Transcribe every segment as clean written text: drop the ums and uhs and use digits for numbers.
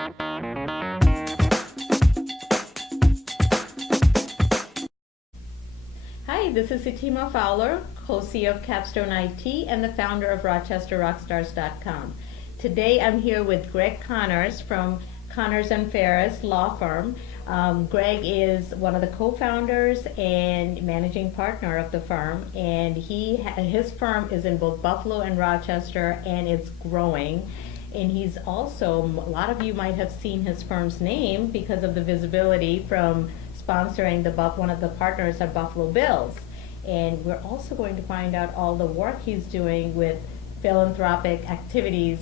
Hi, this is Sitima Fowler, co-CEO of Capstone IT and the founder of RochesterRockstars.com. Today I'm here with Greg Connors from Connors and Ferris Law Firm. Greg is one of the co-founders and managing partner of the firm, and his firm is in both Buffalo and Rochester, and it's growing. And he's also, a lot of you might have seen his firm's name because of the visibility from sponsoring one of the partners at Buffalo Bills. And we're also going to find out all the work he's doing with philanthropic activities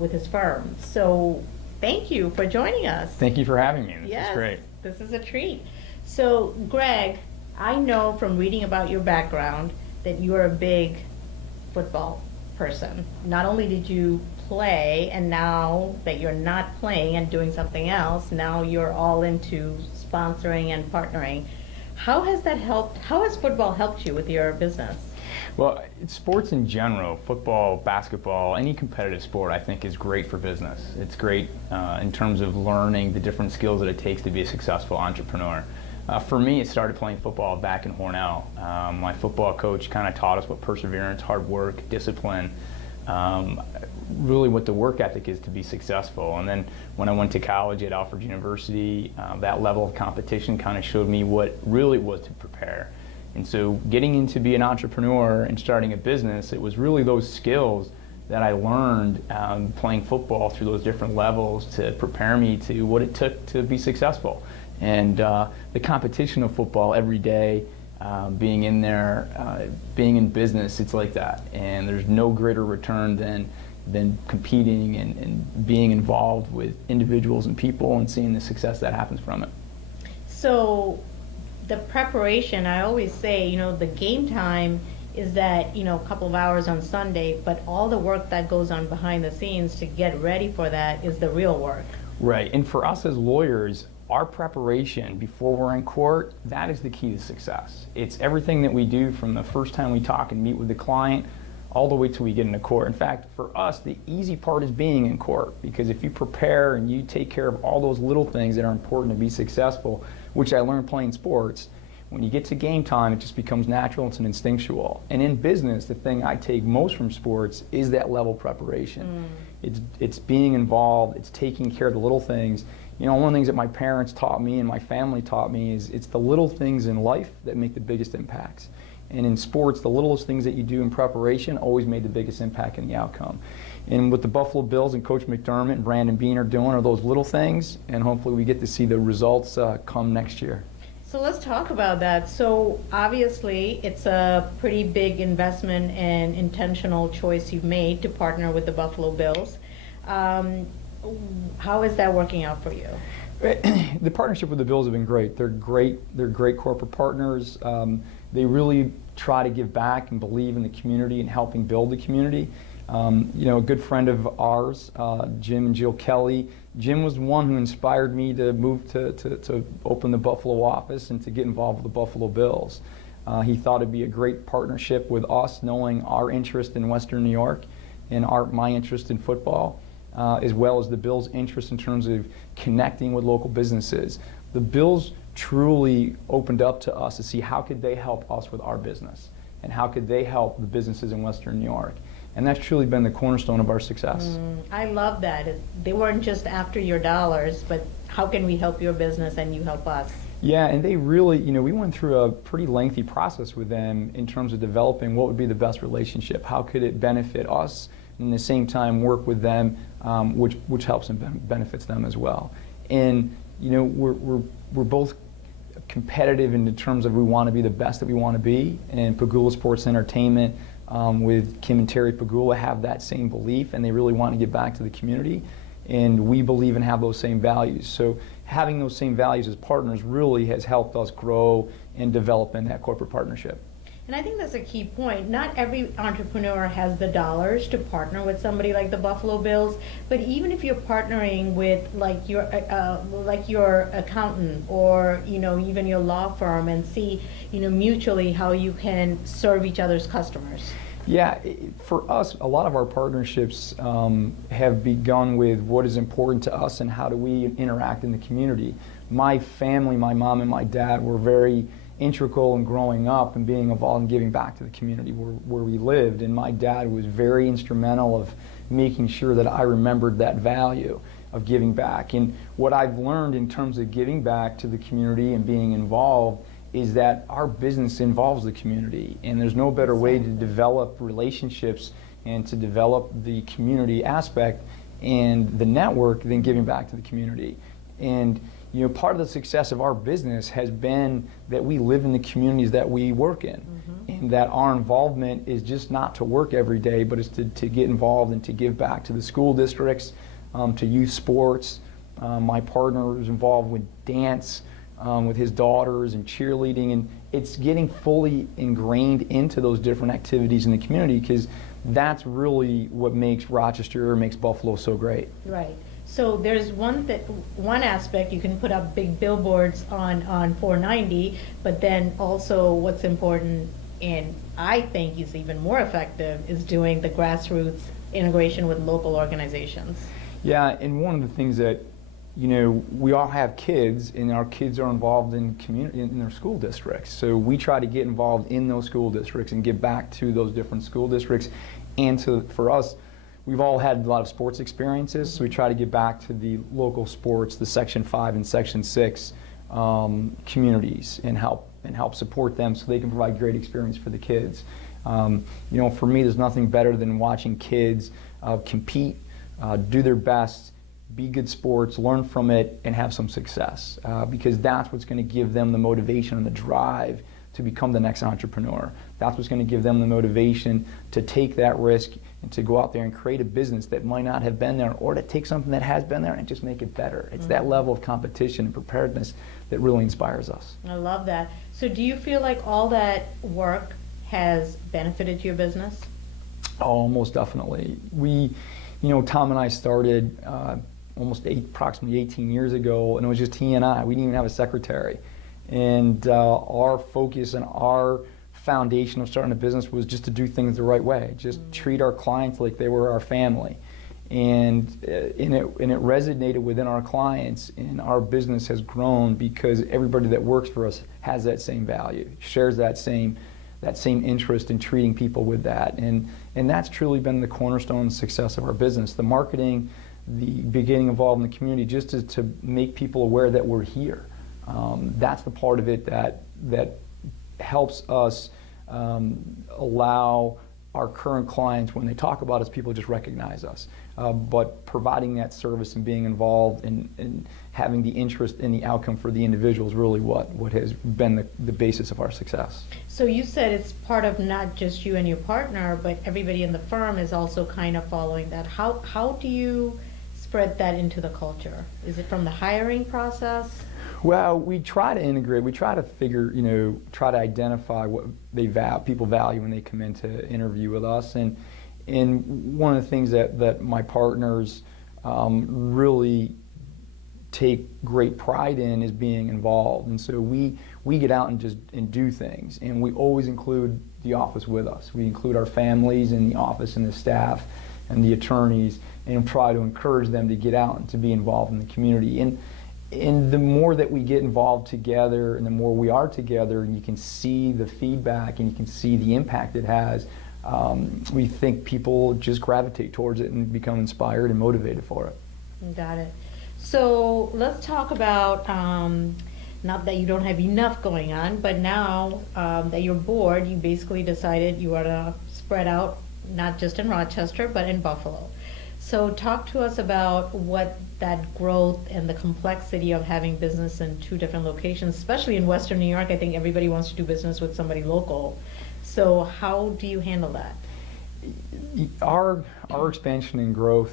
with his firm. So thank you for joining us. Thank you for having me. This Yes, is great. This is a treat. So Greg, I know from reading about your background that you are a big football person. Not only did you play, and now that you're not playing and doing something else, now you're all into sponsoring and partnering. How has that helped? How has football helped you with your business? Well, sports in general, football, basketball, any competitive sport, I think is great for business. It's great in terms of learning the different skills that it takes to be a successful entrepreneur. For me, it started playing football back in Hornell. My football coach kind of taught us what perseverance, hard work, discipline, really what the work ethic is to be successful. And then when I went to college at Alfred University, that level of competition kind of showed me what really was to prepare. And so getting into be an entrepreneur and starting a business, it was really those skills that I learned playing football through those different levels to prepare me to what it took to be successful. And the competition of football every day, being in there, being in business, it's like that. And there's no greater return than competing and being involved with individuals and people and seeing the success that happens from it. So the preparation, I always say, the game time is that, a couple of hours on Sunday, but all the work that goes on behind the scenes to get ready for that is the real work. Right, and for us as lawyers, our preparation before we're in court, that is the key to success. It's everything that we do from the first time we talk and meet with the client all the way till we get into court. In fact, for us, the easy part is being in court, because if you prepare and you take care of all those little things that are important to be successful, which I learned playing sports, when you get to game time, it just becomes natural, it's an instinctual. And in business, the thing I take most from sports is that level of preparation. It's being involved, it's taking care of the little things. One of the things that my parents taught me and my family taught me is it's the little things in life that make the biggest impacts. And in sports, the littlest things that you do in preparation always made the biggest impact in the outcome. And what the Buffalo Bills and Coach McDermott and Brandon Beane are doing are those little things, and hopefully we get to see the results come next year. So let's talk about that. So obviously it's a pretty big investment and intentional choice you've made to partner with the Buffalo Bills. How is that working out for you? The partnership with the Bills have been great. They're great corporate partners. They really try to give back and believe in the community and helping build the community. A good friend of ours, Jim and Jill Kelly. Jim was the one who inspired me to move to open the Buffalo office and to get involved with the Buffalo Bills. He thought it'd be a great partnership with us, knowing our interest in Western New York and my interest in football, as well as the Bills' interest in terms of connecting with local businesses. The Bills truly opened up to us to see how could they help us with our business and how could they help the businesses in Western New York. And that's truly been the cornerstone of our success. I love that. They weren't just after your dollars, but how can we help your business and you help us? Yeah, and they really, we went through a pretty lengthy process with them in terms of developing what would be the best relationship. How could it benefit us and at the same time work with them, which helps and benefits them as well. And we're both competitive in terms of we want to be the best that we want to be. And Pagula Sports Entertainment with Kim and Terry Pagula have that same belief, and they really want to give back to the community. And we believe and have those same values. So having those same values as partners really has helped us grow and develop in that corporate partnership. And I think that's a key point. Not every entrepreneur has the dollars to partner with somebody like the Buffalo Bills, but even if you're partnering with like your accountant or even your law firm and see mutually how you can serve each other's customers. Yeah, for us, a lot of our partnerships have begun with what is important to us and how do we interact in the community. My family, my mom and my dad were very integral in growing up and being involved in giving back to the community where we lived, and my dad was very instrumental of making sure that I remembered that value of giving back. And what I've learned in terms of giving back to the community and being involved is that our business involves the community, and there's no better way to develop relationships and to develop the community aspect and the network than giving back to the community. And part of the success of our business has been that we live in the communities that we work in, and that our involvement is just not to work every day, but it's to get involved and to give back to the school districts, to youth sports. My partner is involved with dance, with his daughters and cheerleading, and it's getting fully ingrained into those different activities in the community, because that's really what makes Rochester or makes Buffalo so great. Right. So there's one aspect, you can put up big billboards on 490, but then also what's important, and I think is even more effective, is doing the grassroots integration with local organizations. Yeah, and one of the things that we all have kids, and our kids are involved in community in their school districts. So we try to get involved in those school districts and give back to those different school districts. And for us, we've all had a lot of sports experiences, so we try to give back to the local sports, the Section 5 and Section 6 communities, and help support them so they can provide great experience for the kids. For me, there's nothing better than watching kids compete, do their best, be good sports, learn from it, and have some success, because that's what's going to give them the motivation and the drive to become the next entrepreneur. That's what's going to give them the motivation to take that risk and to go out there and create a business that might not have been there, or to take something that has been there and just make it better. It's that level of competition and preparedness that really inspires us. I love that. So do you feel like all that work has benefited your business? Oh, most definitely. Tom and I started approximately 18 years ago, and it was just he and I. We didn't even have a secretary. And our focus and our foundation of starting a business was just to do things the right way, just treat our clients like they were our family. And it resonated within our clients, and our business has grown because everybody that works for us has that same value, shares that same interest in treating people with that. And that's truly been the cornerstone and success of our business. The marketing, the getting involved in the community, just to make people aware that we're here. That's the part of it that helps us allow our current clients, when they talk about us, people just recognize us. But providing that service and being involved and having the interest in the outcome for the individual is really what has been the basis of our success. So you said it's part of not just you and your partner, but everybody in the firm is also kind of following that. How do you spread that into the culture? Is it from the hiring process? Well, we try to integrate. We try to try to identify what people value when they come in to interview with us. And one of the things that my partners really take great pride in is being involved. And so we get out and do things. And we always include the office with us. We include our families in the office and the staff and the attorneys, and try to encourage them to get out and to be involved in the community. And the more that we get involved together and the more we are together, and you can see the feedback and you can see the impact it has, we think people just gravitate towards it and become inspired and motivated for it. Got it. So let's talk about, not that you don't have enough going on, but now that you're bored, you basically decided you want to spread out, not just in Rochester, but in Buffalo. So talk to us about what that growth and the complexity of having business in two different locations, especially in Western New York. I think everybody wants to do business with somebody local. So how do you handle that? Our expansion and growth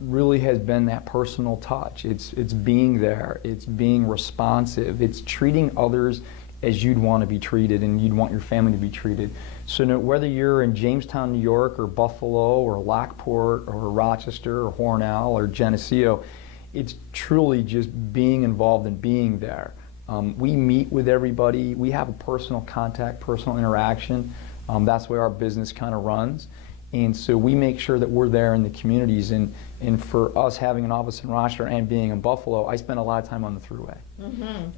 really has been that personal touch. It's being there. It's being responsive. It's treating others as you'd want to be treated and you'd want your family to be treated. So whether you're in Jamestown, New York, or Buffalo, or Lockport, or Rochester, or Hornell, or Geneseo, it's truly just being involved and being there. We meet with everybody. We have a personal contact, personal interaction. That's where our business kind of runs. And so we make sure that we're there in the communities. And for us having an office in Rochester and being in Buffalo, I spend a lot of time on the Thruway.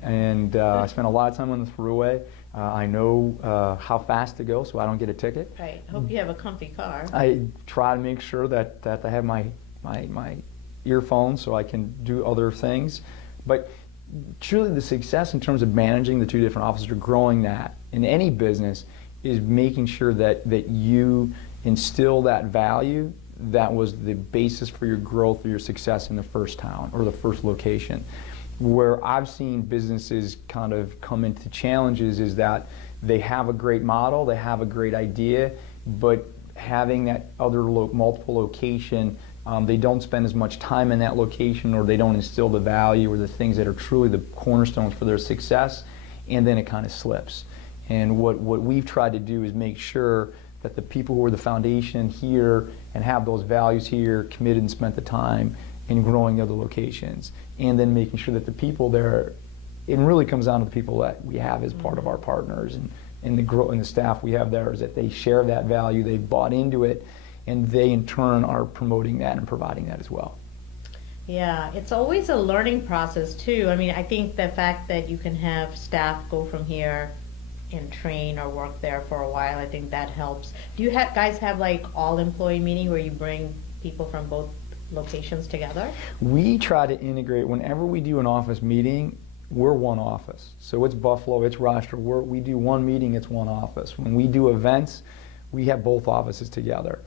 And I spend a lot of time on the Thruway. I know how fast to go so I don't get a ticket. Right. Hope you have a comfy car. I try to make sure that I have my earphones so I can do other things. But truly the success in terms of managing the two different offices or growing that in any business is making sure that you instill that value that was the basis for your growth or your success in the first town or the first location. Where I've seen businesses kind of come into challenges is that they have a great model, they have a great idea, but having that other multiple location, they don't spend as much time in that location, or they don't instill the value or the things that are truly the cornerstones for their success, and then it kind of slips. And what we've tried to do is make sure that the people who are the foundation here and have those values here committed and spent the time in growing the other locations, and then making sure that the people there, it really comes down to the people that we have as part of our partners and the staff we have there, is that they share that value, they've bought into it, and they in turn are promoting that and providing that as well. Yeah, it's always a learning process too. I mean, I think the fact that you can have staff go from here and train or work there for a while, I think that helps. Do you guys have like all employee meeting where you bring people from both locations together? We try to integrate. Whenever we do an office meeting, we're one office. So it's Buffalo, it's Rochester. We do one meeting, it's one office. When we do events, we have both offices together.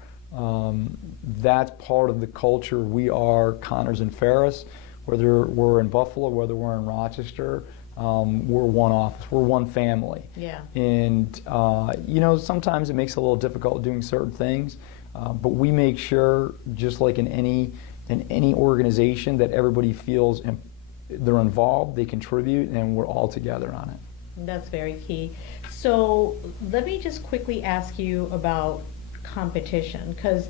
That's part of the culture. We are Connors and Ferris. Whether we're in Buffalo, whether we're in Rochester, we're one office, we're one family. Yeah. And sometimes it makes it a little difficult doing certain things, but we make sure, just like in any organization, that everybody feels they're involved, they contribute, and we're all together on it. That's very key. So let me just quickly ask you about competition, because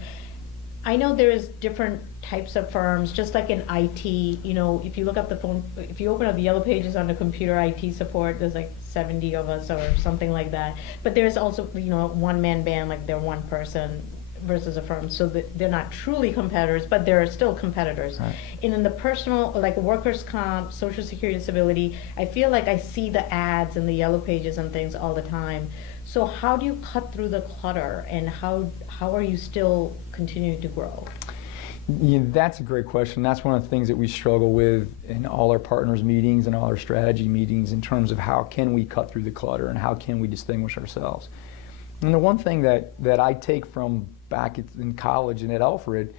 I know there's different types of firms, just like in IT, if you look up the phone, if you open up the yellow pages on the computer IT support, there's like 70 of us or something like that. But there's also, one-man band, like they're one person versus a firm. So they're not truly competitors, but they're still competitors. Right. And in the personal, like workers' comp, social security, disability, I feel like I see the ads in the yellow pages and things all the time. So how do you cut through the clutter, and how are you still continuing to grow? Yeah, that's a great question. That's one of the things that we struggle with in all our partners meetings and all our strategy meetings, in terms of how can we cut through the clutter and how can we distinguish ourselves. And the one thing that I take from back in college and at Alfred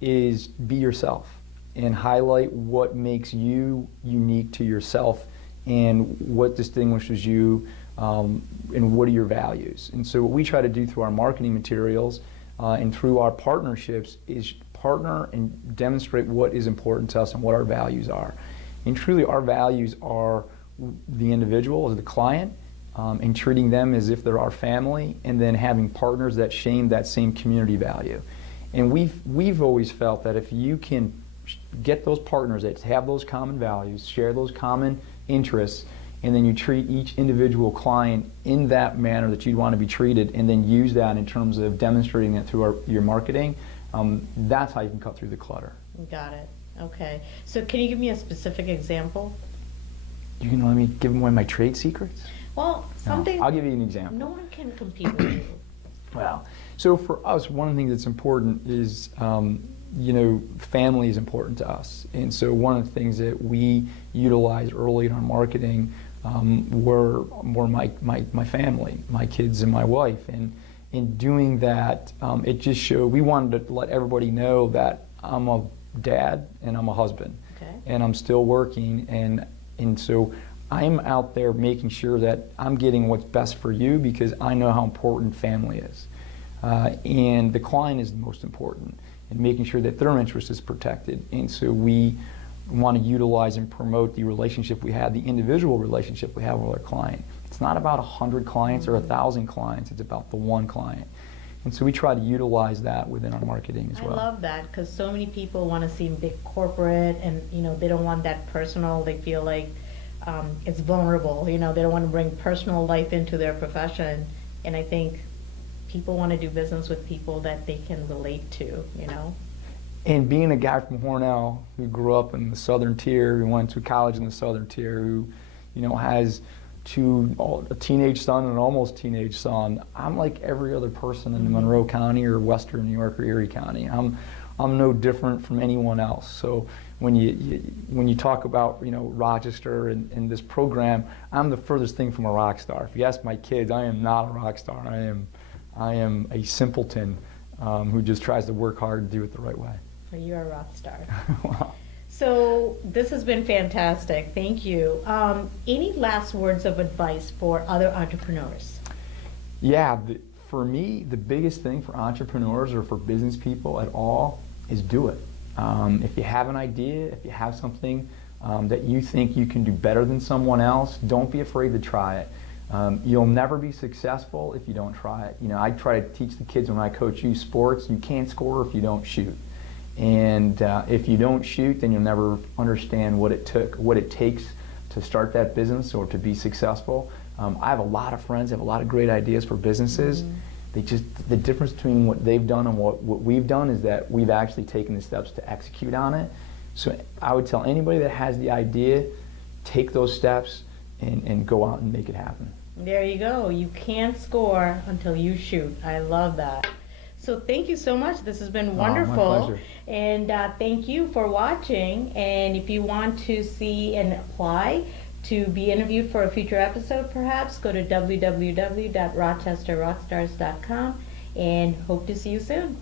is be yourself and highlight what makes you unique to yourself and what distinguishes you, and what are your values. And so what we try to do through our marketing materials and through our partnerships is partner and demonstrate what is important to us and what our values are. And truly our values are the individual as the client, and treating them as if they're our family, and then having partners that share that same community value. And we've always felt that if you can get those partners that have those common values, share those common interests, and then you treat each individual client in that manner that you'd want to be treated, and then use that in terms of demonstrating that through your marketing, that's how you can cut through the clutter. Got it. Okay. So can you give me a specific example? You can let me give away my trade secrets? Well, something. No, I'll give you an example. No one can compete with you. Well, so for us, one of the things that's important is, family is important to us. And so one of the things that we utilize early in our marketing were my family, my kids and my wife. And in doing that, it just showed, we wanted to let everybody know that I'm a dad and I'm a husband. Okay. And I'm still working, and so I'm out there making sure that I'm getting what's best for you, because I know how important family is. And the client is the most important, and making sure that their interest is protected. And so we want to utilize and promote the relationship we have, the individual relationship we have with our client. It's not about 100 clients or 1,000 clients, it's about the one client. And so we try to utilize that within our marketing as well. I love that, because so many people want to seem big corporate, and they don't want that personal. They feel like it's vulnerable. They don't want to bring personal life into their profession. And I think people want to do business with people that they can relate to, you know? And being a guy from Hornell who grew up in the Southern Tier, who went to college in the Southern Tier, who, has a teenage son and an almost teenage son, I'm like every other person in Monroe County or Western New York or Erie County. I'm no different from anyone else. So when you talk about Rochester and this program, I'm the furthest thing from a rock star. If you ask my kids, I am not a rock star. I am a simpleton who just tries to work hard and do it the right way. Well, you're a rock star. Wow. So this has been fantastic. Thank you. Any last words of advice for other entrepreneurs? Yeah, for me, the biggest thing for entrepreneurs or for business people at all is do it. If you have an idea, if you have something that you think you can do better than someone else, don't be afraid to try it. You'll never be successful if you don't try it. I try to teach the kids when I coach youth sports, you can't score if you don't shoot. And if you don't shoot, then you'll never understand what it takes to start that business or to be successful. I have a lot of friends, have a lot of great ideas for businesses. The difference between what they've done and what we've done is that we've actually taken the steps to execute on it. So I would tell anybody that has the idea, take those steps and go out and make it happen. There you go. You can't score until you shoot. I love that. So thank you so much. This has been wonderful. My pleasure. And thank you for watching. And if you want to see and apply to be interviewed for a future episode, perhaps, go to www.rochesterrockstars.com and hope to see you soon.